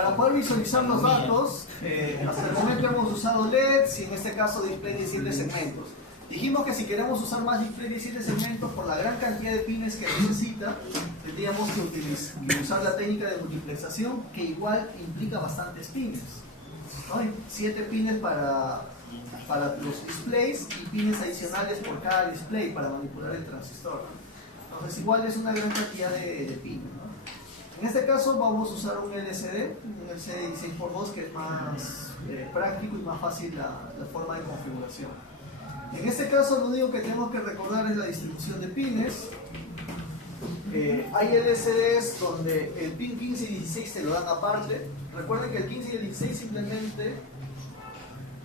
Para poder visualizar los datos, hasta el momento hemos usado LEDs y en este caso display de 17 segmentos. Dijimos que si queremos usar más display de 17 segmentos por la gran cantidad de pines que necesita, tendríamos que usar la técnica de multiplexación, que igual implica bastantes pines, ¿no? 7 pines para los displays y pines adicionales por cada display para manipular el transistor. Entonces igual es una gran cantidad de pines, ¿no? En este caso vamos a usar un LCD 16x2, que es más práctico y más fácil la forma de configuración. En este caso lo único que tenemos que recordar es la distribución de pines. Hay LCDs donde el pin 15 y 16 te lo dan aparte. Recuerden que el 15 y el 16 simplemente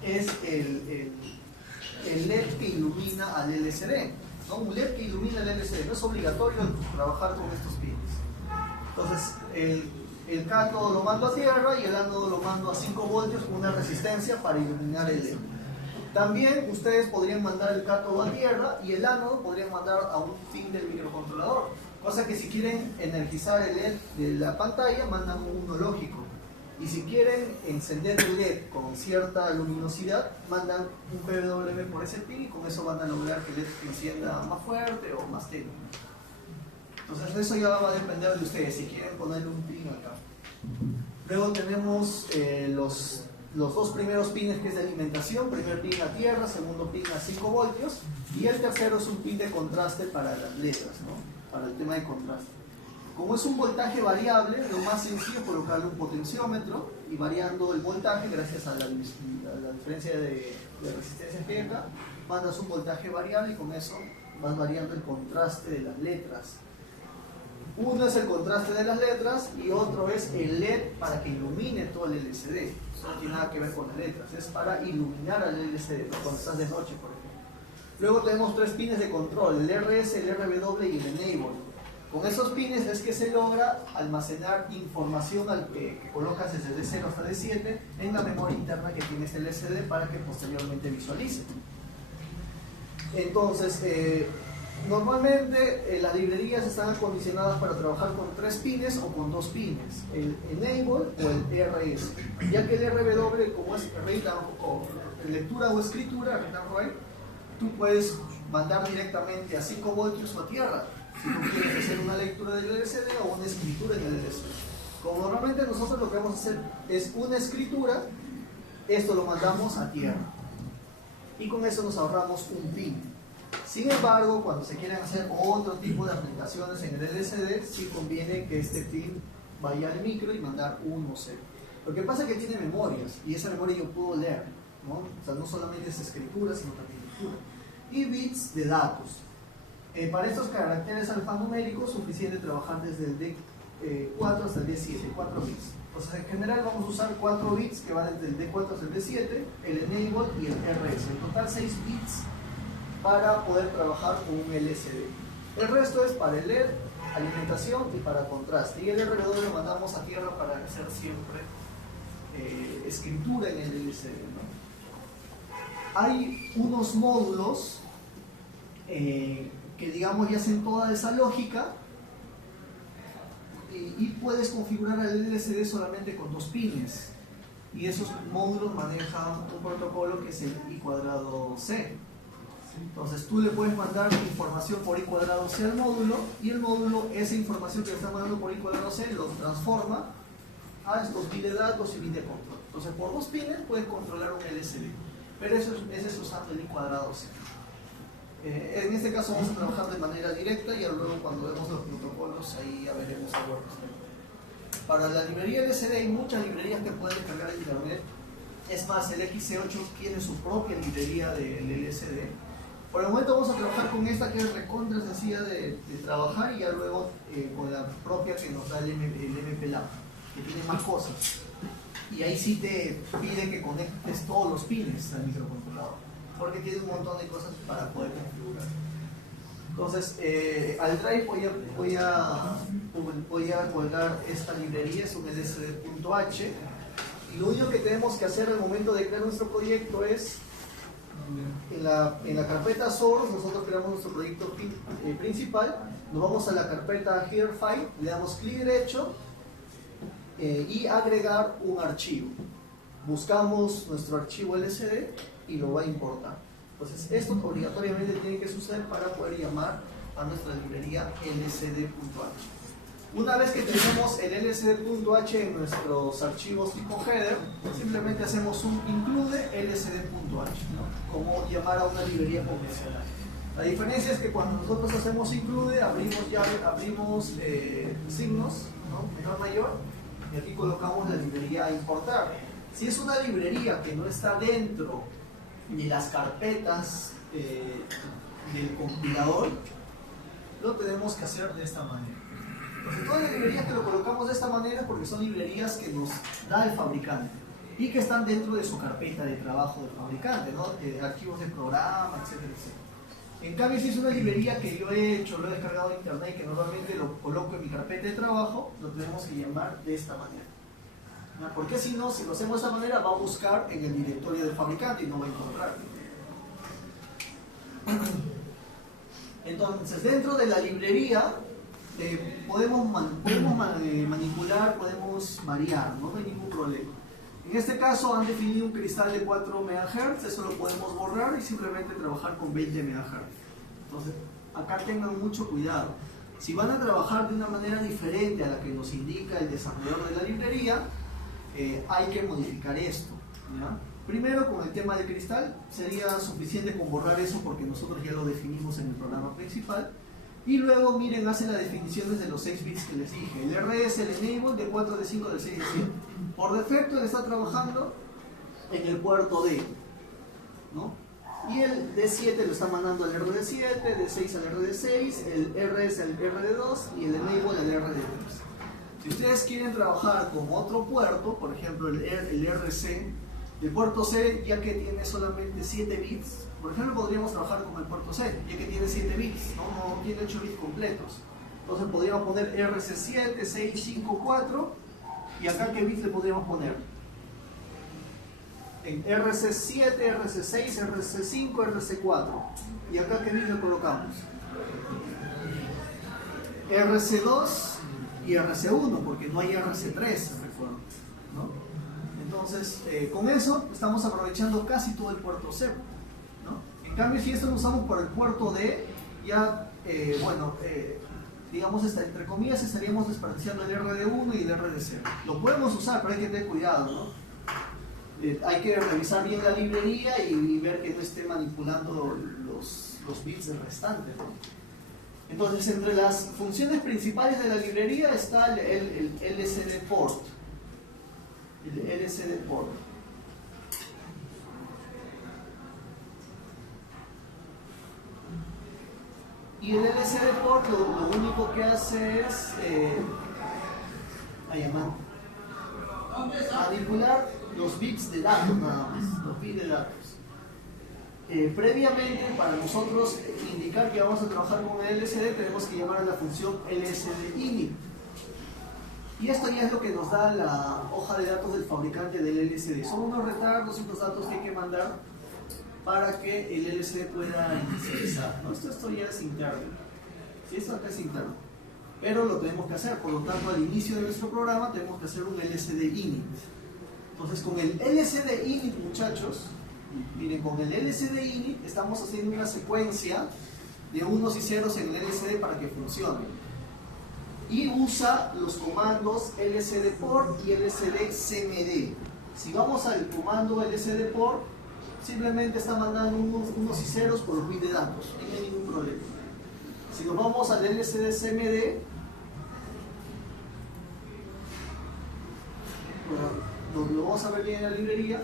es el LED que ilumina al LCD, ¿no? Un LED que ilumina el LCD, no es obligatorio trabajar con estos pines. Entonces el cátodo lo mando a tierra y el ánodo lo mando a 5 voltios con una resistencia para iluminar el LED. También ustedes podrían mandar el cátodo a tierra y el ánodo podrían mandar a un pin del microcontrolador, cosa que si quieren energizar el LED de la pantalla mandan uno lógico, y si quieren encender el LED con cierta luminosidad mandan un PWM por ese pin y con eso van a lograr que el LED encienda más fuerte o más tenue. Entonces eso ya va a depender de ustedes si quieren ponerle un pin acá. Luego tenemos los dos primeros pines, que es de alimentación, primer pin a tierra, segundo pin a 5 voltios, y el tercero es un pin de contraste para las letras, ¿no? Para el tema de contraste. Como es un voltaje variable, lo más sencillo es colocarle un potenciómetro y variando el voltaje gracias a la diferencia de resistencia que hay acá, mandas un voltaje variable y con eso vas variando el contraste de las letras. Uno es el contraste de las letras y otro es el LED para que ilumine todo el LCD. Eso no tiene nada que ver con las letras, es para iluminar al LCD, ¿no? Cuando estás de noche, por ejemplo. Luego tenemos 3 pines de control, el RS, el RW y el Enable. Con esos pines es que se logra almacenar información que colocas desde D0 hasta D7 en la memoria interna que tiene este LCD para que posteriormente visualice. Entonces, normalmente las librerías están acondicionadas para trabajar con 3 pines o con 2 pines, el Enable o el RS, ya que el RW, como es read o lectura o escritura, read and write, tú puedes mandar directamente a 5 voltios o a tierra, si tú quieres hacer una lectura del LCD o una escritura en el LCD. Como normalmente nosotros lo que vamos a hacer es una escritura, esto lo mandamos a tierra y con eso nos ahorramos un pin. Sin embargo, cuando se quieren hacer otro tipo de aplicaciones en el LCD, sí conviene que este pin vaya al micro y mandar 1 o 0. Lo que pasa es que tiene memorias y esa memoria yo puedo leer, ¿no? O sea, no solamente es escritura, sino también lectura. Y bits de datos. Para estos caracteres alfanuméricos, suficiente trabajar desde el D4 hasta el D7, 4 bits. Entonces, en general vamos a usar 4 bits que van desde el D4 hasta el D7, el Enable y el RS. En total 6 bits para poder trabajar con un LCD. El resto es para el LED, alimentación y para contraste. Y el RW lo mandamos a tierra para hacer siempre escritura en el LCD, ¿no? Hay unos módulos que digamos ya hacen toda esa lógica y puedes configurar el LCD solamente con 2 pines. Y esos módulos manejan un protocolo que es el I²C. Entonces tú le puedes mandar información por I²C al módulo y el módulo esa información que le está mandando por I²C lo transforma a estos bits de datos y bits de control. Entonces por 2 pines puedes controlar un LCD, pero ese es usando el I²C. En este caso vamos a trabajar de manera directa y luego cuando vemos los protocolos ahí ya veremos algo al respecto. Para la librería LCD hay muchas librerías que pueden descargar en internet. Es más, el XC8 tiene su propia librería del LCD. Por el momento vamos a trabajar con esta que es recontra sencilla de trabajar y ya luego con la propia que nos da el MPLAB, que tiene más cosas. Y ahí sí te pide que conectes todos los pines al microcontrolador, porque tiene un montón de cosas para poder configurar. Entonces, al drive voy a colgar esta librería, es un lcd.h, y lo único que tenemos que hacer al momento de crear nuestro proyecto es en la carpeta source. Nosotros creamos nuestro proyecto principal, nos vamos a la carpeta here file, le damos clic derecho y agregar un archivo. Buscamos nuestro archivo LSD y lo va a importar. Entonces esto obligatoriamente tiene que suceder para poder llamar a nuestra librería lsd.h. Una vez que tenemos el lsd.h en nuestros archivos tipo header, simplemente hacemos un include lsd.h, ¿no? Como llamar a una librería convencional. La diferencia es que cuando nosotros hacemos include, abrimos signos, ¿no? Menor, mayor, y aquí colocamos la librería a importar. Si es una librería que no está dentro de las carpetas del compilador, lo tenemos que hacer de esta manera. Entonces, todas las librerías que lo colocamos de esta manera es porque son librerías que nos da el fabricante y que están dentro de su carpeta de trabajo del fabricante, ¿no? Archivos de programa, etcétera, etcétera. En cambio, si es una librería que yo he hecho, lo he descargado de internet y que normalmente lo coloco en mi carpeta de trabajo, lo tenemos que llamar de esta manera. ¿No? Porque si no, si lo hacemos de esta manera, va a buscar en el directorio del fabricante y no va a encontrar. Entonces, dentro de la librería podemos manipular, podemos variar, ¿no? No hay ningún problema. En este caso han definido un cristal de 4 MHz, eso lo podemos borrar y simplemente trabajar con 20 MHz. Entonces, acá tengan mucho cuidado. Si van a trabajar de una manera diferente a la que nos indica el desarrollador de la librería, hay que modificar esto, ¿ya? Primero, con el tema del cristal, sería suficiente con borrar eso porque nosotros ya lo definimos en el programa principal. Y luego, miren, hacen las definiciones de los 6 bits que les dije. El RS, el enable, de 4, de 5, de 6, de 7. Por defecto, él está trabajando en el puerto D, ¿no? Y el D7 lo está mandando al RD7, D6 al RD6, el RS al RD2 y el enable al RD3. Si ustedes quieren trabajar con otro puerto, por ejemplo el RC, el puerto C, ya que tiene solamente 7 bits, por ejemplo podríamos trabajar con el puerto C, ya que tiene 7 bits, no tiene 8 bits completos. Entonces podríamos poner RC7, 6, 5, 4, y acá ¿qué bits le podríamos poner? En RC7, RC6, RC5, RC4. ¿Y acá qué bits le colocamos? RC2 y RC1, porque no hay RC3, recuerdo, ¿no? Entonces, con eso estamos aprovechando casi todo el puerto C, ¿no? En cambio, si esto lo usamos para el puerto D, ya, digamos, entre comillas, estaríamos desperdiciando el RD1 y el RD0. Lo podemos usar, pero hay que tener cuidado, ¿no? Hay que revisar bien la librería y ver que no esté manipulando los bits del restante, ¿no? Entonces, entre las funciones principales de la librería está el LSD port. El LSD port. Y el LSD port lo único que hace es manipular los bits de datos nada más, los bits de datos. Previamente, para nosotros indicar que vamos a trabajar con el LSD, tenemos que llamar a la función LSD init. Y esto ya es lo que nos da la hoja de datos del fabricante del LSD. Son unos retardos y unos datos que hay que mandar para que el LSD pueda inicializar, ¿no? Esto ya es interno. Sí, esto acá es interno. Pero lo tenemos que hacer, por lo tanto, al inicio de nuestro programa tenemos que hacer un LSD init. Entonces, con el LSD init, muchachos, miren, con el LSD init estamos haciendo una secuencia de unos y ceros en el LSD para que funcione. Y usa los comandos LSD port y LSD cmd. Si vamos al comando LSD port, simplemente está mandando unos y ceros por los bits de datos, no hay ningún problema. Si nos vamos al LSD cmd, lo vamos a ver bien en la librería,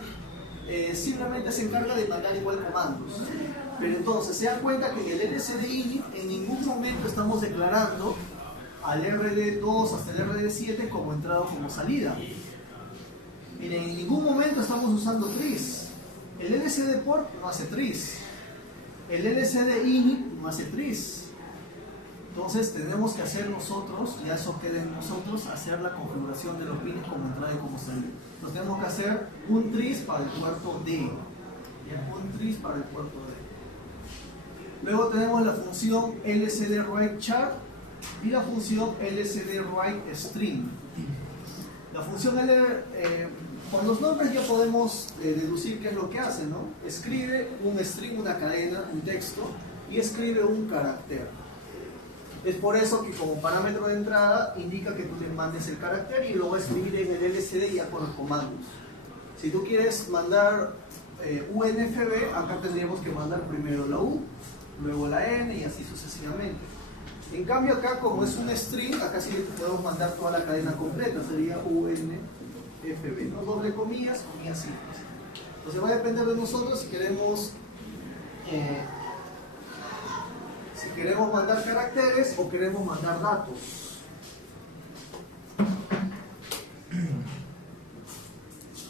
simplemente se encarga de mandar igual comandos. Pero entonces se dan cuenta que en el LSD init en ningún momento estamos declarando al RD2 hasta el RD7 como entrada o como salida. Miren, en ningún momento estamos usando tris. El LSD port no hace tris. El LSD init no hace tris. Entonces tenemos que hacer nosotros, ya eso queda en nosotros, hacer la configuración de los pines como entrada y como salida. Entonces tenemos que hacer un tris para el puerto D. Un tris para el puerto D. Luego tenemos la función LSD write char y la función LSD write string. La función LR, por los nombres ya podemos deducir qué es lo que hace, ¿no? Escribe un string, una cadena, un texto, y escribe un carácter. Es por eso que como parámetro de entrada indica que tú le mandes el carácter y lo va a escribir en el LCD ya con los comandos. Si tú quieres mandar UNFB, acá tendríamos que mandar primero la U, luego la N y así sucesivamente. En cambio acá, como es un string, acá sí podemos mandar toda la cadena completa, sería UNFB, ¿no? Doble comillas, comillas simples. Entonces va a depender de nosotros si queremos mandar caracteres o queremos mandar datos.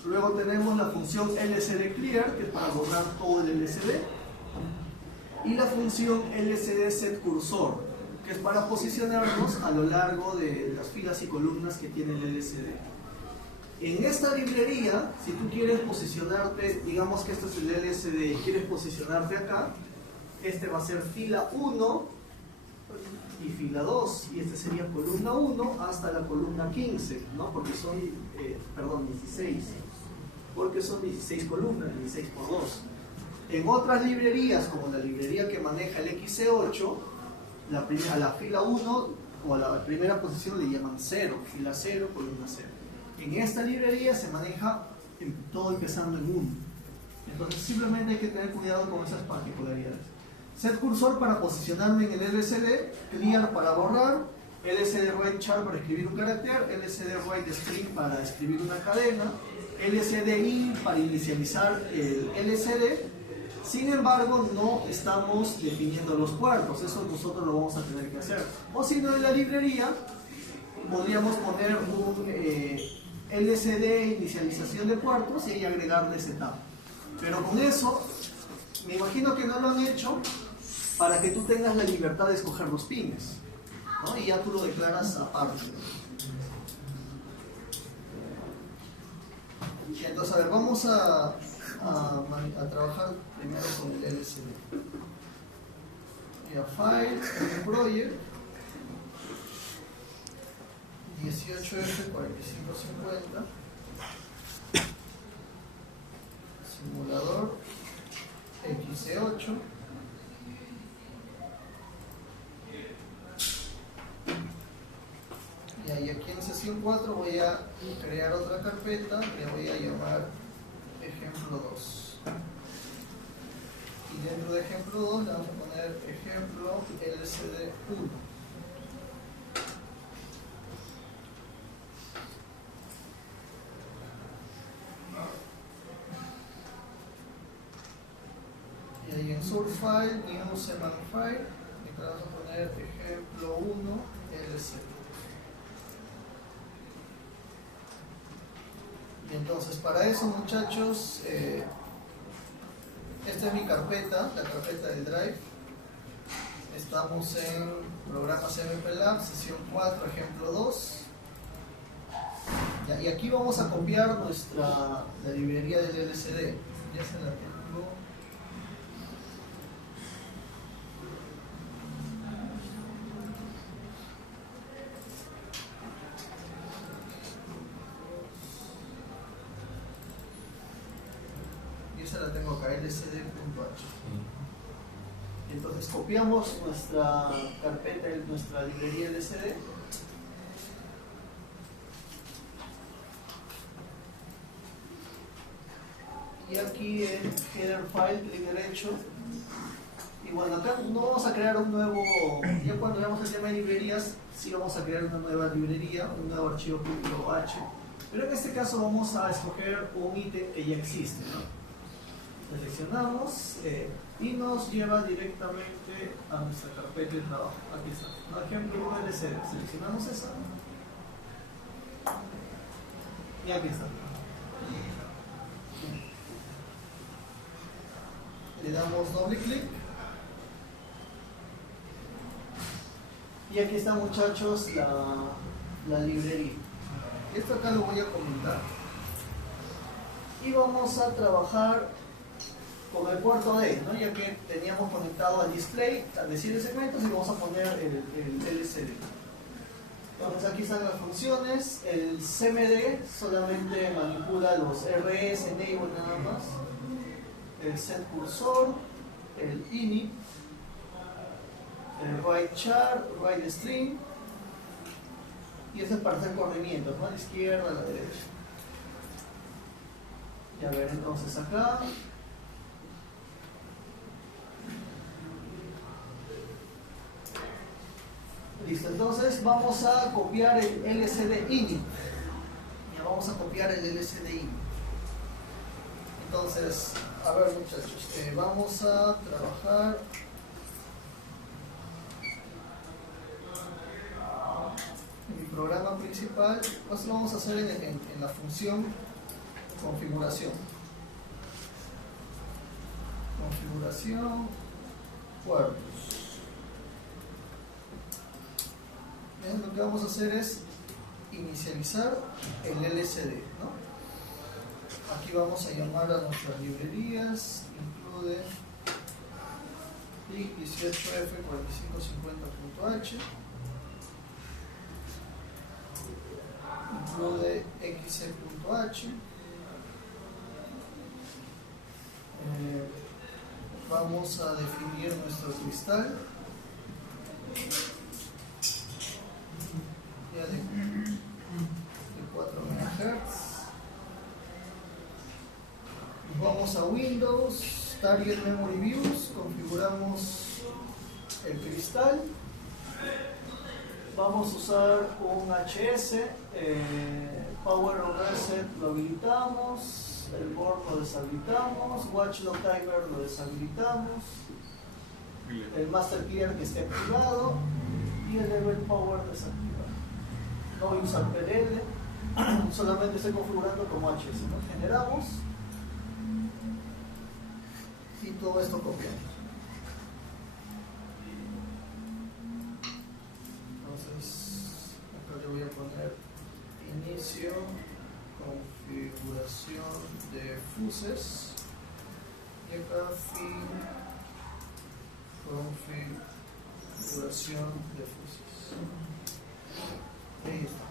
Luego tenemos la función lcd_clear, que es para borrar todo el LCD, y la función lcd_setCursor, que es para posicionarnos a lo largo de las filas y columnas que tiene el LCD. En esta librería, si tú quieres posicionarte, digamos que esto es el LCD y quieres posicionarte acá, este va a ser fila 1 y fila 2, y este sería columna 1 hasta la columna 15, ¿no? Porque son, 16, porque son 16 columnas, 16 por 2. En otras librerías, como la librería que maneja el XC8, a la fila 1 o a la primera posición le llaman 0, fila 0, columna 0. En esta librería se maneja todo empezando en 1. Entonces simplemente hay que tener cuidado con esas particularidades. setCursor para posicionarme en el LCD, clear para borrar, lcd_write_char para escribir un carácter, lcd_write_string para escribir una cadena, lcd_in para inicializar el LCD. Sin embargo, no estamos definiendo los puertos, eso nosotros lo vamos a tener que hacer. O si no, en la librería podríamos poner un LCD inicialización de puertos y ahí agregarle setup. Pero con eso, me imagino que no lo han hecho para que tú tengas la libertad de escoger los pines, ¿no? Y ya tú lo declaras aparte. Entonces, a ver, vamos a trabajar primero con el LCD. Ya, File, New Project, 18F4550, simulador XC8, y ahí aquí en sesión 4 voy a crear otra carpeta que voy a llamar ejemplo 2, y dentro de ejemplo 2 le vamos a poner ejemplo LCD1. Y ahí en source file, new cmd file, y acá vamos a poner ejemplo 1 LCD. Y entonces para eso, muchachos, esta es mi carpeta, la carpeta del Drive. Estamos en programas MPLAB, sesión 4, ejemplo 2. Y aquí vamos a copiar la librería del LCD. Ya se la tengo. La tengo acá, lcd.h. Entonces copiamos nuestra carpeta, nuestra librería LCD, y aquí en header file, clic derecho, y bueno, acá no vamos a crear un nuevo, ya cuando veamos el tema de librerías, sí vamos a crear una nueva librería, un nuevo archivo .h, pero en este caso vamos a escoger un ítem que ya existe, ¿no? Seleccionamos y nos lleva directamente a nuestra carpeta de trabajo. Aquí está, por ejemplo, un LCD. Seleccionamos esa y aquí está. Le damos doble clic y aquí está, muchachos, la librería. Esto acá lo voy a comentar y vamos a trabajar con el puerto D, ¿no? Ya que teníamos conectado al display, al de 7 segmentos, y vamos a poner el LCD. Entonces aquí están las funciones. El CMD solamente manipula los RS, enable nada más. El set cursor, el init, el write char, write string, y eso es para hacer corrimientos, ¿no? A la izquierda, a la derecha. Y a ver, entonces acá listo, entonces vamos a copiar el LCD init. Ya vamos a copiar el LCD init. Entonces, a ver muchachos, vamos a trabajar en mi programa principal. Pues lo vamos a hacer en la función configuración. Configuración puertos. Bien, lo que vamos a hacer es inicializar el LCD, ¿no? Aquí vamos a llamar a nuestras librerías, include PIC 18F4550.h, include XC.h, vamos a definir nuestro cristal ya de 4 MHz. Vamos a Windows, Target Memory Views, configuramos el cristal. Vamos a usar un HS, Power Reset lo habilitamos, el Board lo deshabilitamos, Watchdog Timer lo deshabilitamos, el Master Clear que esté activado y el Level Power desactivado. No voy a usar PLL, solamente estoy configurando como HS, ¿no? Generamos y todo esto copiamos. Entonces, acá le voy a poner inicio, configuración de fuses, y acá fin, configuración de fuses. Ahí está.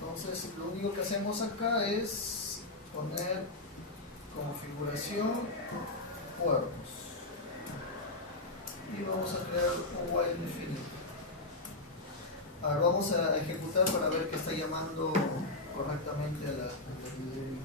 Entonces, lo único que hacemos acá es poner configuración puertos y vamos a crear un while infinito. Ahora vamos a ejecutar para ver que está llamando correctamente a la librería.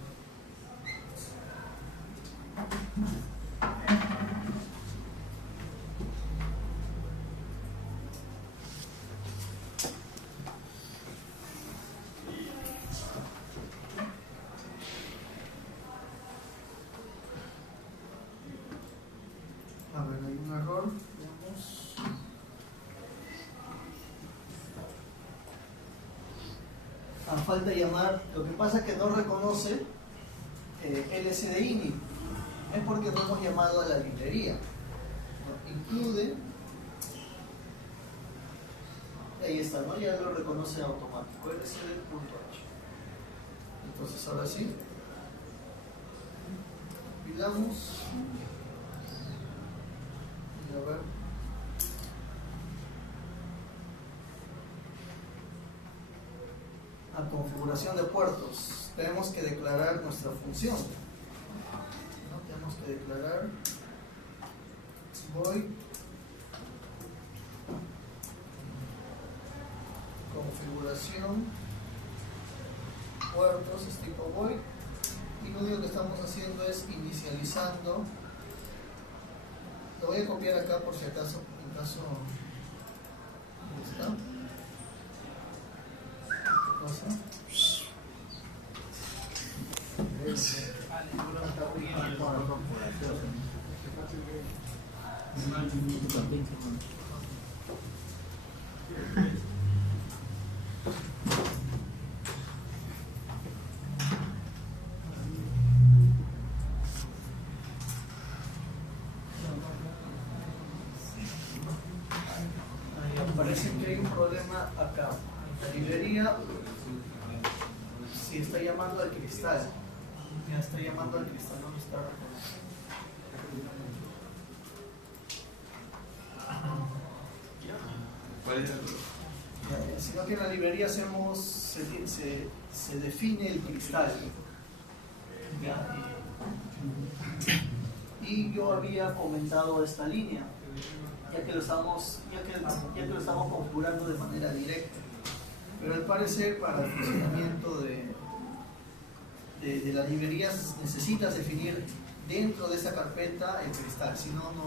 Falta llamar, lo que pasa es que no reconoce LCD init, es porque no hemos llamado a la librería. Include, ahí está, ¿no? Ya lo reconoce automático, LCD.h. Entonces ahora sí, pidamos y a ver. A configuración de puertos, tenemos que declarar nuestra función, ¿no? Tenemos que declarar void configuración puertos es tipo void, y lo único que estamos haciendo es inicializando. Lo voy a copiar acá por si acaso, en caso ¿está? Cosa. Parece que hay un problema acá. La librería si está llamando al cristal. Ya está llamando al cristal, no lo está reconociendo. ¿Cuál es el? Sino que en la librería se define el cristal. ¿Ya? Y yo había comentado esta línea, ya que lo estamos configurando de manera directa. Pero al parecer, para el funcionamiento de las librerías necesitas definir dentro de esa carpeta el cristal, si no lo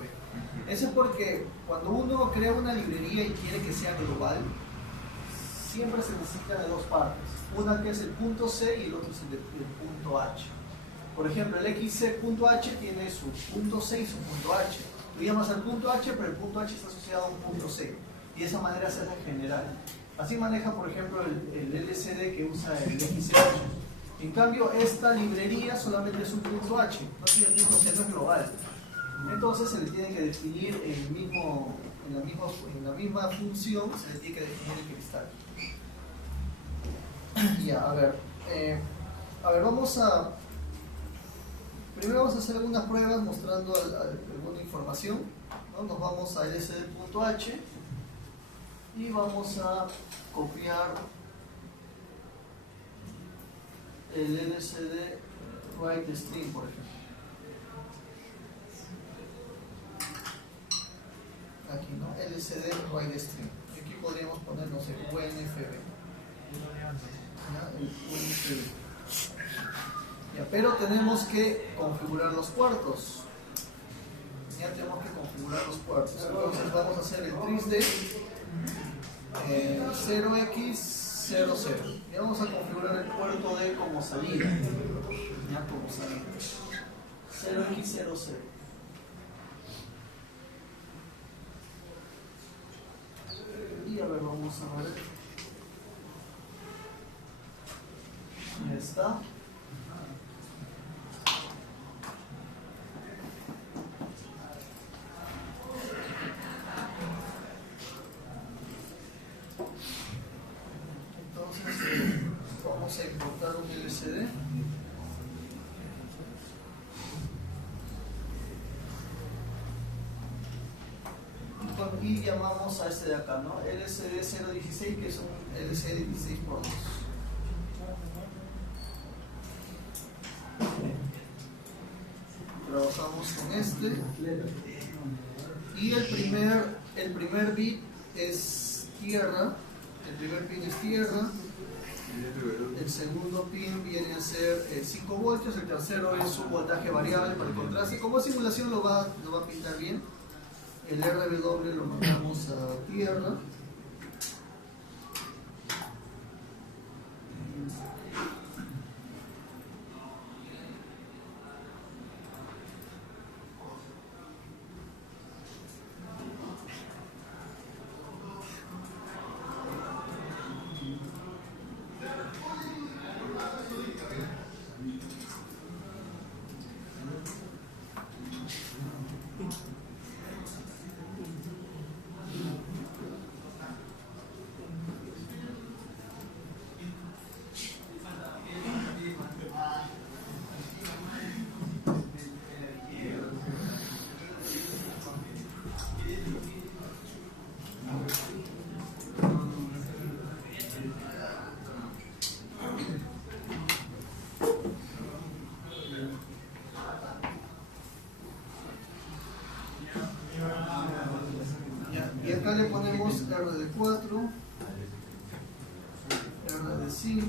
veo. Eso es porque cuando uno crea una librería y quiere que sea global, siempre se necesita de dos partes. Una que es el punto C y el otro es el punto H. Por ejemplo, el xc.h tiene su punto C y su punto H. Tú llamas al punto H, pero el punto H está asociado a un punto C. Y de esa manera se hace general. Así maneja, por ejemplo, el LCD que usa el XC8. En cambio, esta librería solamente es un punto H, no tiene punto C, no es global. Entonces se le tiene que definir en la misma función, se le tiene que definir el cristal. Ya, a ver, primero vamos a hacer algunas pruebas mostrando alguna información, ¿no? Nos vamos a lsd.h y vamos a copiar el lsd write string, por ejemplo. Aquí, ¿no? lsd write string. Aquí podríamos poner, no sé, unfb. ¿Ya? El unfb. Ya, pero tenemos que configurar los puertos. Ya tenemos que configurar los puertos. Entonces vamos a hacer el trisd 0x00. Y vamos a configurar el puerto D como salida. Ya, como salida. 0x00. Y a ver, vamos a ver. Ahí está. Vamos a importar un LCD. Y llamamos a este de acá, ¿no? LCD 016, que es un LCD 16x2. Trabajamos con este. Y el primer bit es tierra. El primer pin es tierra. El segundo pin viene a ser 5 voltios, el tercero es un voltaje variable para el contraste. Como simulación lo va a pintar bien. El RW lo mandamos a tierra. Y acá le ponemos RD4, RD5,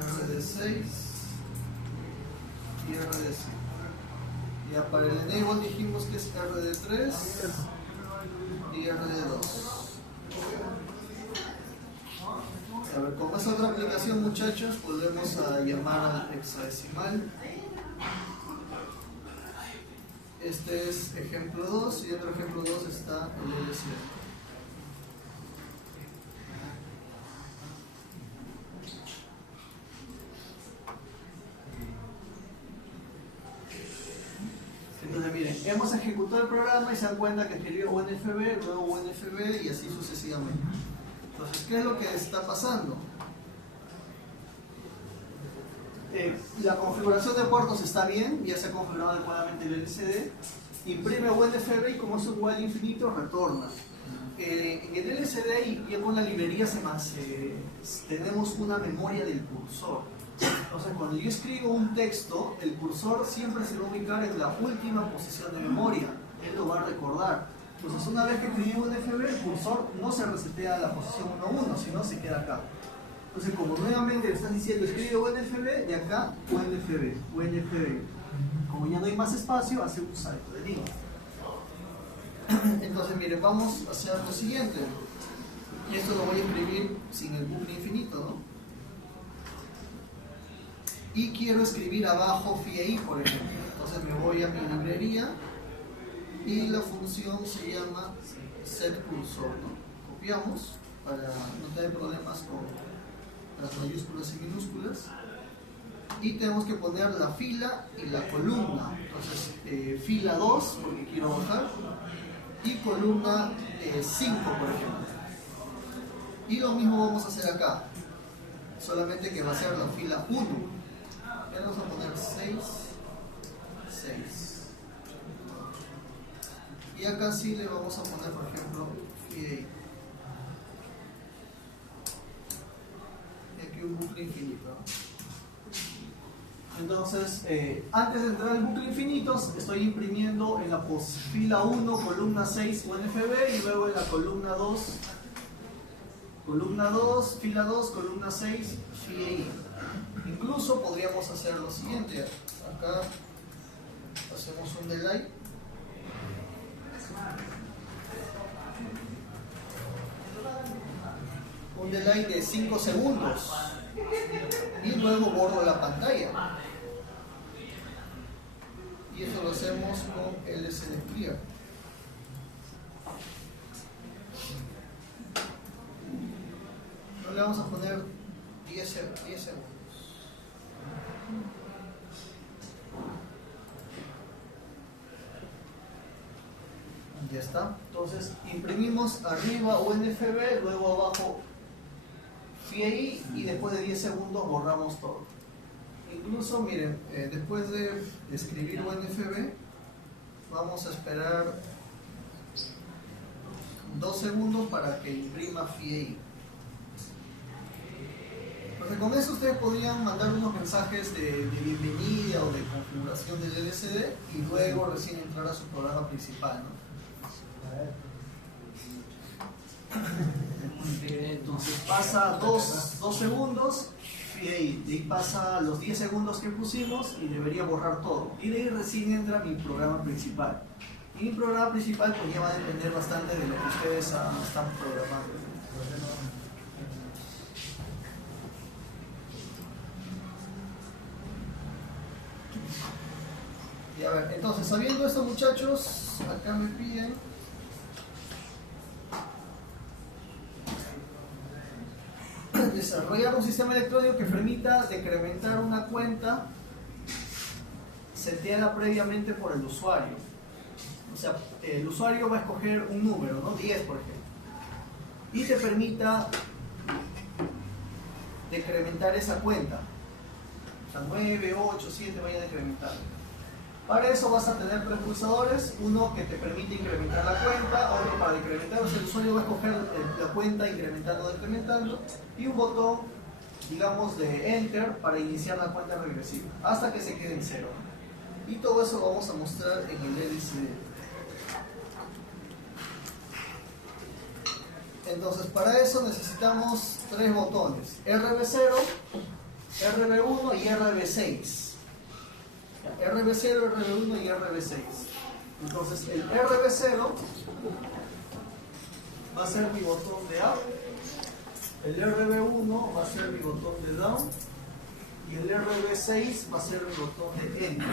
RD6 y RD5. Ya para el enable dijimos que es RD3 y RD2. A ver, como es otra aplicación, muchachos, volvemos a llamar al hexadecimal. Este es ejemplo 2 y otro ejemplo 2 está el LCD. Entonces miren, hemos ejecutado el programa y se dan cuenta que escribió UNFB, luego UNFB y así sucesivamente. Entonces, ¿qué es lo que está pasando? La configuración de puertos está bien, ya se ha configurado adecuadamente el LCD, imprime UNFB y como es un while infinito, retorna. En el LSD y con la librería tenemos una memoria del cursor. Entonces, cuando yo escribo un texto, el cursor siempre se va a ubicar en la última posición de memoria. Él lo va a recordar. Entonces, una vez que escribí UNFB, el cursor no se resetea a la posición 1.1, sino se queda acá. Entonces, como nuevamente le estás diciendo, escribe UNFB, de acá UNFB, UNFB. Como ya no hay más espacio, hace un salto de línea. Entonces, miren, vamos a hacer lo siguiente. Y esto lo voy a escribir sin el bucle infinito, ¿no? Y quiero escribir abajo phi, por ejemplo. Entonces me voy a mi librería y la función se llama setCursor, ¿no? Copiamos para no tener problemas con las mayúsculas y minúsculas. Y tenemos que poner la fila y la columna. Entonces, fila 2, porque quiero bajar, y columna 5, por ejemplo. Y lo mismo vamos a hacer acá, solamente que va a ser la fila 1. Vamos a poner 6, 6. Y acá sí le vamos a poner, por ejemplo, phi. Y aquí un bucle infinito. Entonces, antes de entrar al bucle infinito, estoy imprimiendo en la fila 1, columna 6, UNFB, y luego en la columna 2, fila 2, columna 6, phi. Incluso podríamos hacer lo siguiente. Acá hacemos un delay. Un delay de 5 segundos. Y luego borro la pantalla. Y eso lo hacemos con LCD Clear. No le vamos a poner 10 segundos. Ya está. Entonces imprimimos arriba UNFB, luego abajo phi y después de 10 segundos borramos todo. Incluso miren, después de escribir UNFB vamos a esperar 2 segundos para que imprima phi. Entonces con eso ustedes podrían mandar unos mensajes de bienvenida o de configuración del LCD y luego recién entrar a su programa principal, ¿no? Entonces pasa 2 segundos y de ahí pasa los 10 segundos que pusimos y debería borrar todo. Y de ahí recién entra mi programa principal. Y mi programa principal pues ya va a depender bastante de lo que ustedes están programando. Y a ver, entonces sabiendo esto, muchachos, acá me piden desarrollar un sistema electrónico que permita decrementar una cuenta seteada previamente por el usuario. O sea, el usuario va a escoger un número, ¿no? 10 por ejemplo, y te permita decrementar esa cuenta. O sea, 9, 8, 7 vaya a decrementar. Para eso vas a tener 3 pulsadores, uno que te permite incrementar la cuenta, otro para decrementar, o sea, el usuario va a escoger la cuenta incrementando o decrementando, y un botón, digamos, de Enter para iniciar la cuenta regresiva, hasta que se quede en 0. Y todo eso lo vamos a mostrar en el LCD. Entonces, para eso necesitamos 3 botones, RB0, RB1 y RB6. RB0, RB1 y RB6. Entonces el RB0 va a ser mi botón de up, el RB1 va a ser mi botón de down y el RB6 va a ser mi botón de enter.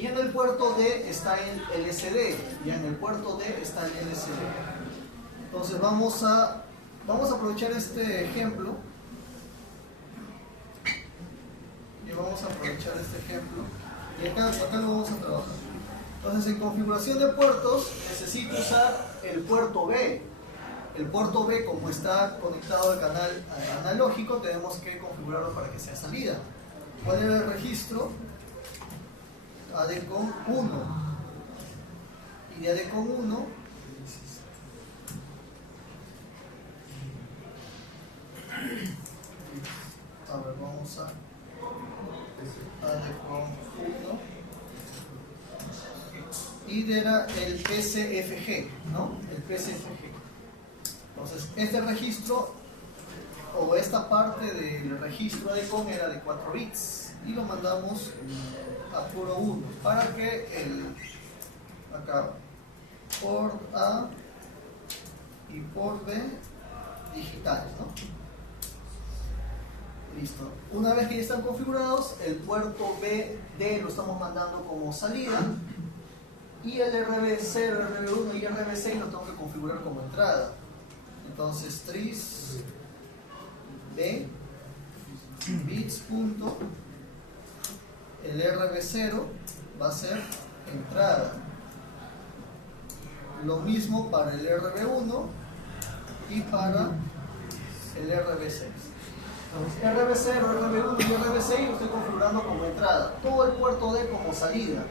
Y en el puerto D está el LCD, y en el puerto D está el LCD. Entonces vamos a aprovechar este ejemplo. Vamos a aprovechar este ejemplo y acá lo vamos a trabajar. Entonces, en configuración de puertos necesito usar el puerto B. El puerto B, como está conectado al canal analógico, tenemos que configurarlo para que sea salida. Poner el registro ADCOM 1 y AD con 1. A ver, vamos a AD con 1. Y era el PCFG, ¿no? El PCFG. Entonces, este registro o esta parte del registro ADCOM era de 4 bits y lo mandamos a puro 1 para que acá port A y port B digitales, ¿no? Listo. Una vez que ya están configurados, el puerto BD lo estamos mandando como salida y el RB0, RB1 y RB6 lo tengo que configurar como entrada. Entonces tris B bits punto el RB0 va a ser entrada. Lo mismo para el RB1 y para el RB6. Entonces RB0, RB1 y RB6 lo estoy configurando como entrada. Todo el puerto D como salida.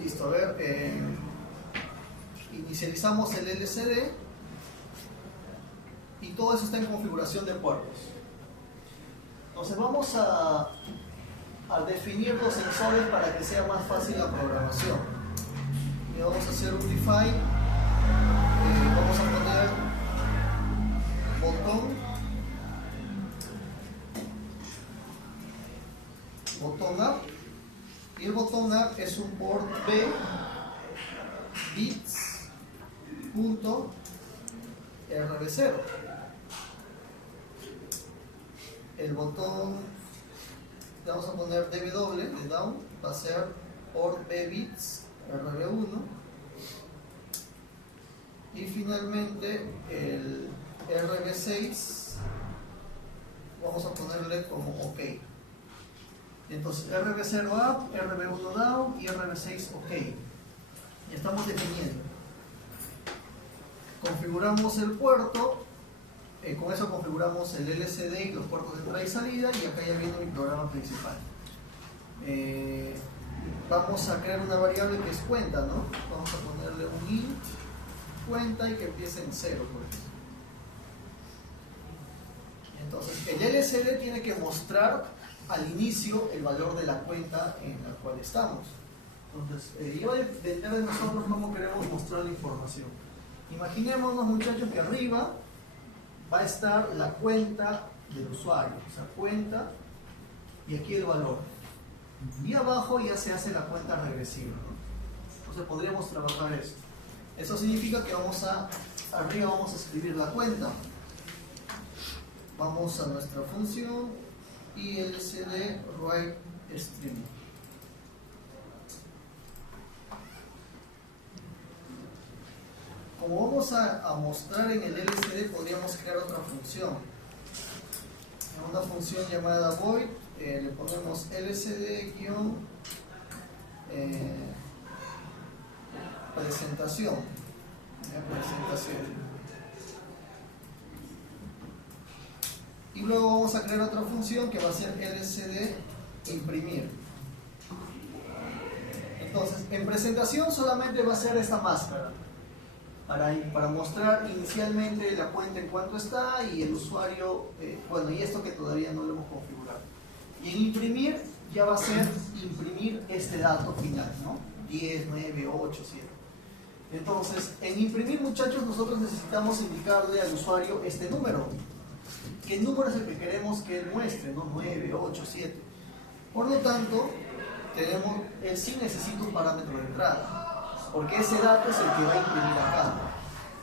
Listo, a ver, inicializamos el LCD y todo eso está en configuración de puertos. Entonces vamos a definir los sensores para que sea más fácil la programación. Y vamos a hacer un define, vamos a poner botón up, y el botón up es un port B bits punto RB0. El botón, le vamos a poner DW de down, va a ser port B bits RB1, y finalmente el RB6 vamos a ponerle como OK. Entonces RB0 up, RB1 down y RB6 OK. Y estamos definiendo. Configuramos el puerto, con eso configuramos el LCD y los puertos de entrada y salida, y acá ya viene mi programa principal. Vamos a crear una variable que es cuenta, ¿no? Vamos a ponerle un int cuenta y que empiece en 0, pues. Entonces el LCD tiene que mostrar al inicio el valor de la cuenta en la cual estamos. Entonces, iba a depender de nosotros cómo queremos mostrar la información. Imaginémonos, muchachos, que arriba va a estar la cuenta del usuario, o sea, cuenta y aquí el valor. Y abajo ya se hace la cuenta regresiva, ¿no? Entonces podríamos trabajar esto. Eso significa que arriba vamos a escribir la cuenta. Vamos a nuestra función y LCD write string. Como vamos a mostrar en el LCD, podríamos crear otra función. Una función llamada void, le ponemos LCD- presentación. Y luego vamos a crear otra función que va a ser LCD imprimir. Entonces, en presentación solamente va a ser esta máscara para mostrar inicialmente la cuenta en cuánto está y el usuario, bueno, y esto que todavía no lo hemos configurado. Y en imprimir ya va a ser imprimir este dato final, ¿no? 10, 9, 8, 7. Entonces, en imprimir, muchachos, nosotros necesitamos indicarle al usuario este número. ¿Qué número es el que queremos que él muestre? ¿No? 9, 8, 7. Por lo tanto, él sí necesita un parámetro de entrada, porque ese dato es el que va a imprimir acá.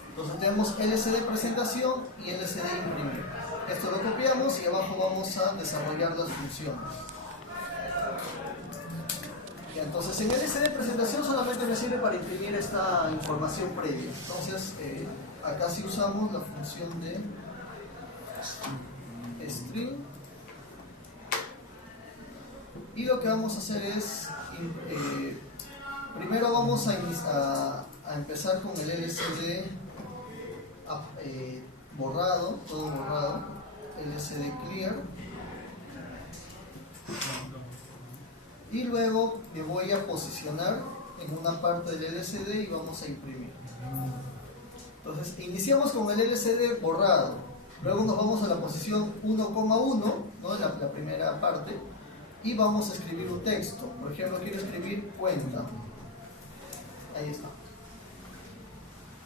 Entonces tenemos LCD presentación y LCD imprimir. Esto lo copiamos y abajo vamos a desarrollar las funciones. Y entonces en LCD presentación solamente me sirve para imprimir esta información previa. Entonces acá sí usamos la función de string, y lo que vamos a hacer es primero vamos a empezar con el LCD borrado, todo borrado, LCD clear, y luego me voy a posicionar en una parte del LCD y vamos a imprimir. Entonces iniciamos con el LCD borrado, luego nos vamos a la posición 1,1, ¿no? la primera parte, y vamos a escribir un texto. Por ejemplo, quiero escribir cuenta. Ahí está.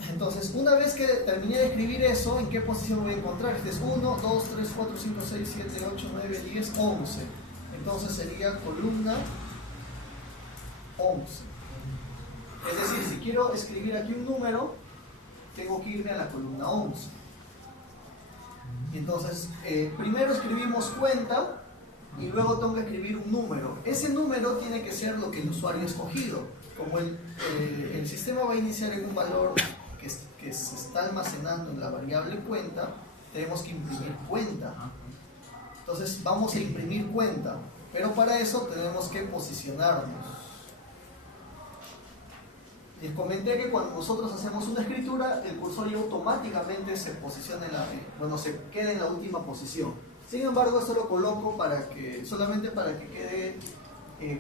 Entonces, una vez que terminé de escribir eso, ¿en qué posición voy a encontrar? Este es 1, 2, 3, 4, 5, 6, 7, 8, 9, 10, 11. Entonces sería columna 11. Es decir, si quiero escribir aquí un número, tengo que irme a la columna 11. Entonces, primero escribimos cuenta y luego tengo que escribir un número. Ese número tiene que ser lo que el usuario ha escogido. Como el sistema va a iniciar en un valor que se está almacenando en la variable cuenta, tenemos que imprimir cuenta. Entonces vamos a imprimir cuenta, pero para eso tenemos que posicionarnos. Les comenté que cuando nosotros hacemos una escritura, el cursor ya automáticamente se posiciona se queda en la última posición. Sin embargo, esto lo coloco solamente para que quede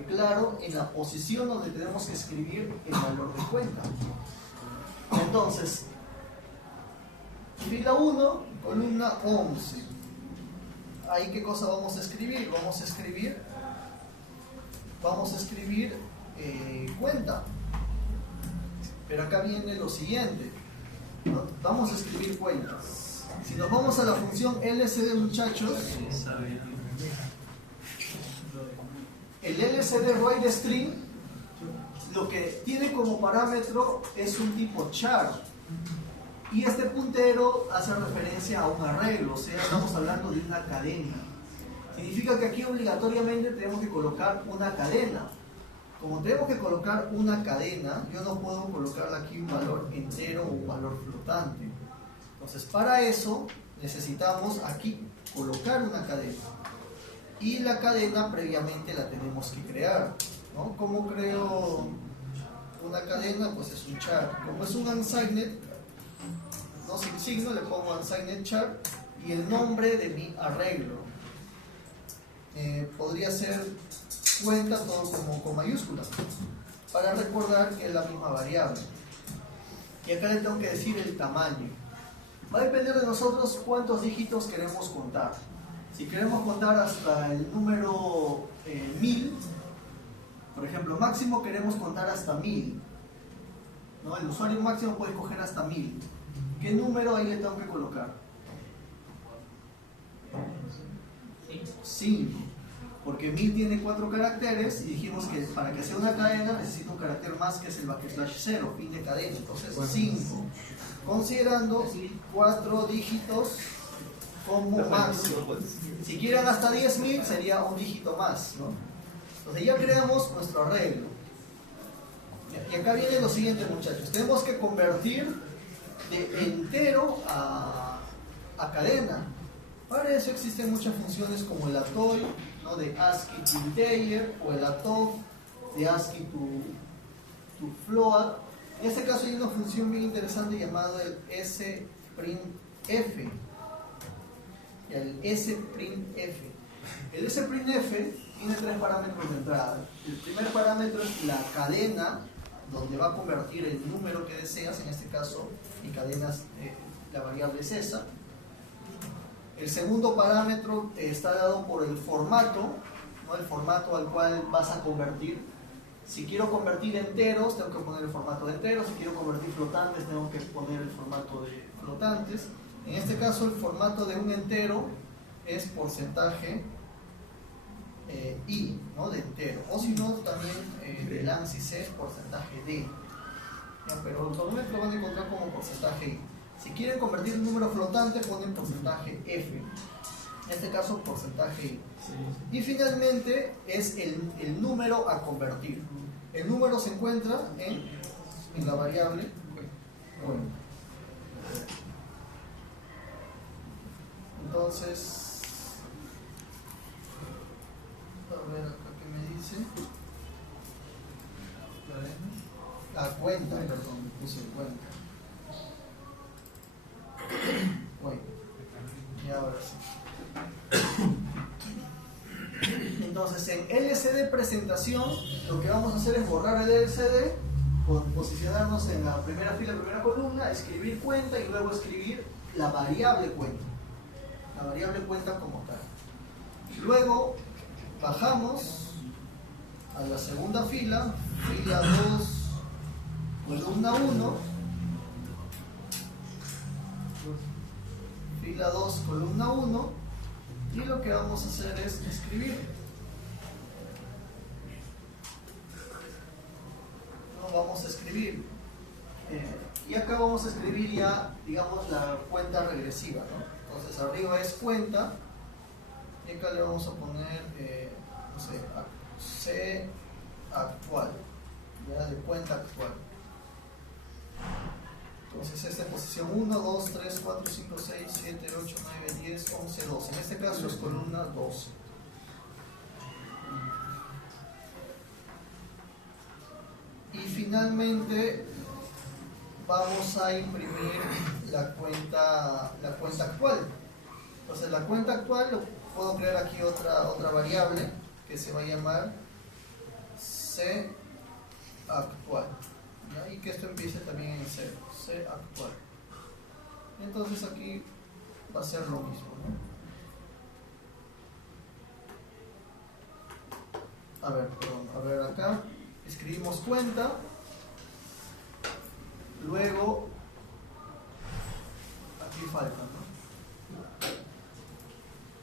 claro en la posición donde tenemos que escribir el valor de cuenta. Entonces, fila 1, columna 11. Ahí, ¿qué cosa vamos a escribir? Vamos a escribir cuenta. Pero acá viene lo siguiente, ¿no? Vamos a escribir cuenta. Si nos vamos a la función LCD, muchachos, el LCD write string lo que tiene como parámetro es un tipo char, y este puntero hace referencia a un arreglo, o sea, estamos hablando de una cadena. Significa que aquí obligatoriamente tenemos que colocar una cadena. Como tenemos que colocar una cadena, yo no puedo colocarle aquí un valor entero o un valor flotante. Entonces, para eso necesitamos aquí colocar una cadena. Y la cadena previamente la tenemos que crear, ¿no? ¿Cómo creo una cadena? Pues es un char. Como es un unsigned, no sin signo, le pongo unsigned char y el nombre de mi arreglo. Podría ser cuenta todo como con mayúsculas, para recordar que es la misma variable. Y acá le tengo que decir el tamaño. Va a depender de nosotros cuántos dígitos queremos contar. Si queremos contar hasta el número 1000, por ejemplo, máximo queremos contar hasta 1000, ¿no? El usuario máximo puede escoger hasta 1000. ¿Qué número ahí le tengo que colocar? 5. Porque 1000 tiene 4 caracteres y dijimos que para que sea una cadena necesito un carácter más, que es el /0, fin de cadena. Entonces 5, considerando 4 dígitos como máximo. Si quieren hasta 10.000 sería un dígito más, ¿no? Entonces ya creamos nuestro arreglo. Y acá viene lo siguiente, muchachos. Tenemos que convertir de entero a cadena. Para eso existen muchas funciones como el atoy, ¿no? De ASCII to integer, o el atof de ASCII to float. En este caso hay una función bien interesante llamada el sprintf. El sprintf. El sprintf tiene 3 parámetros de entrada. El primer parámetro es la cadena donde va a convertir el número que deseas. En este caso mi cadena, la variable es esa. El segundo parámetro está dado por el formato, ¿no? El formato al cual vas a convertir. Si quiero convertir enteros, tengo que poner el formato de enteros. Si quiero convertir flotantes, tengo que poner el formato de flotantes. En este caso, el formato de un entero es porcentaje i, ¿no? De entero. O si no, también el ANSYS es porcentaje d. Ya, pero normalmente lo van a encontrar como porcentaje i. Si quieren convertir un número flotante, ponen porcentaje f. En este caso, porcentaje i. Y finalmente es el número a convertir. El número se encuentra en la variable bueno. Entonces, a ver acá qué me dice. La cuenta, perdón, me puse cuenta. Bueno, y ahora sí. Entonces, Entonces en LCD presentación lo que vamos a hacer es borrar el LCD, posicionarnos en la primera fila, primera columna, escribir cuenta y luego escribir la variable cuenta. La variable cuenta como tal. Luego bajamos a la segunda fila, fila 2, columna 1, fila 2, columna 1, y lo que vamos a hacer es escribir. Vamos a escribir y acá vamos a escribir ya, digamos, la cuenta regresiva, ¿no? Entonces arriba es cuenta y acá le vamos a poner no sé, C actual, ya, de cuenta actual. Entonces esta es posición 1, 2, 3, 4, 5, 6, 7, 8, 9, 10, 11, 12. En este caso es columna 12. Y finalmente vamos a imprimir la cuenta actual. Entonces la cuenta actual, lo puedo crear aquí otra variable que se va a llamar C actual, ¿ya? Y que esto empiece también en 0, C actual. Entonces aquí va a ser lo mismo, ¿no? A ver acá. Escribimos cuenta, luego aquí falta,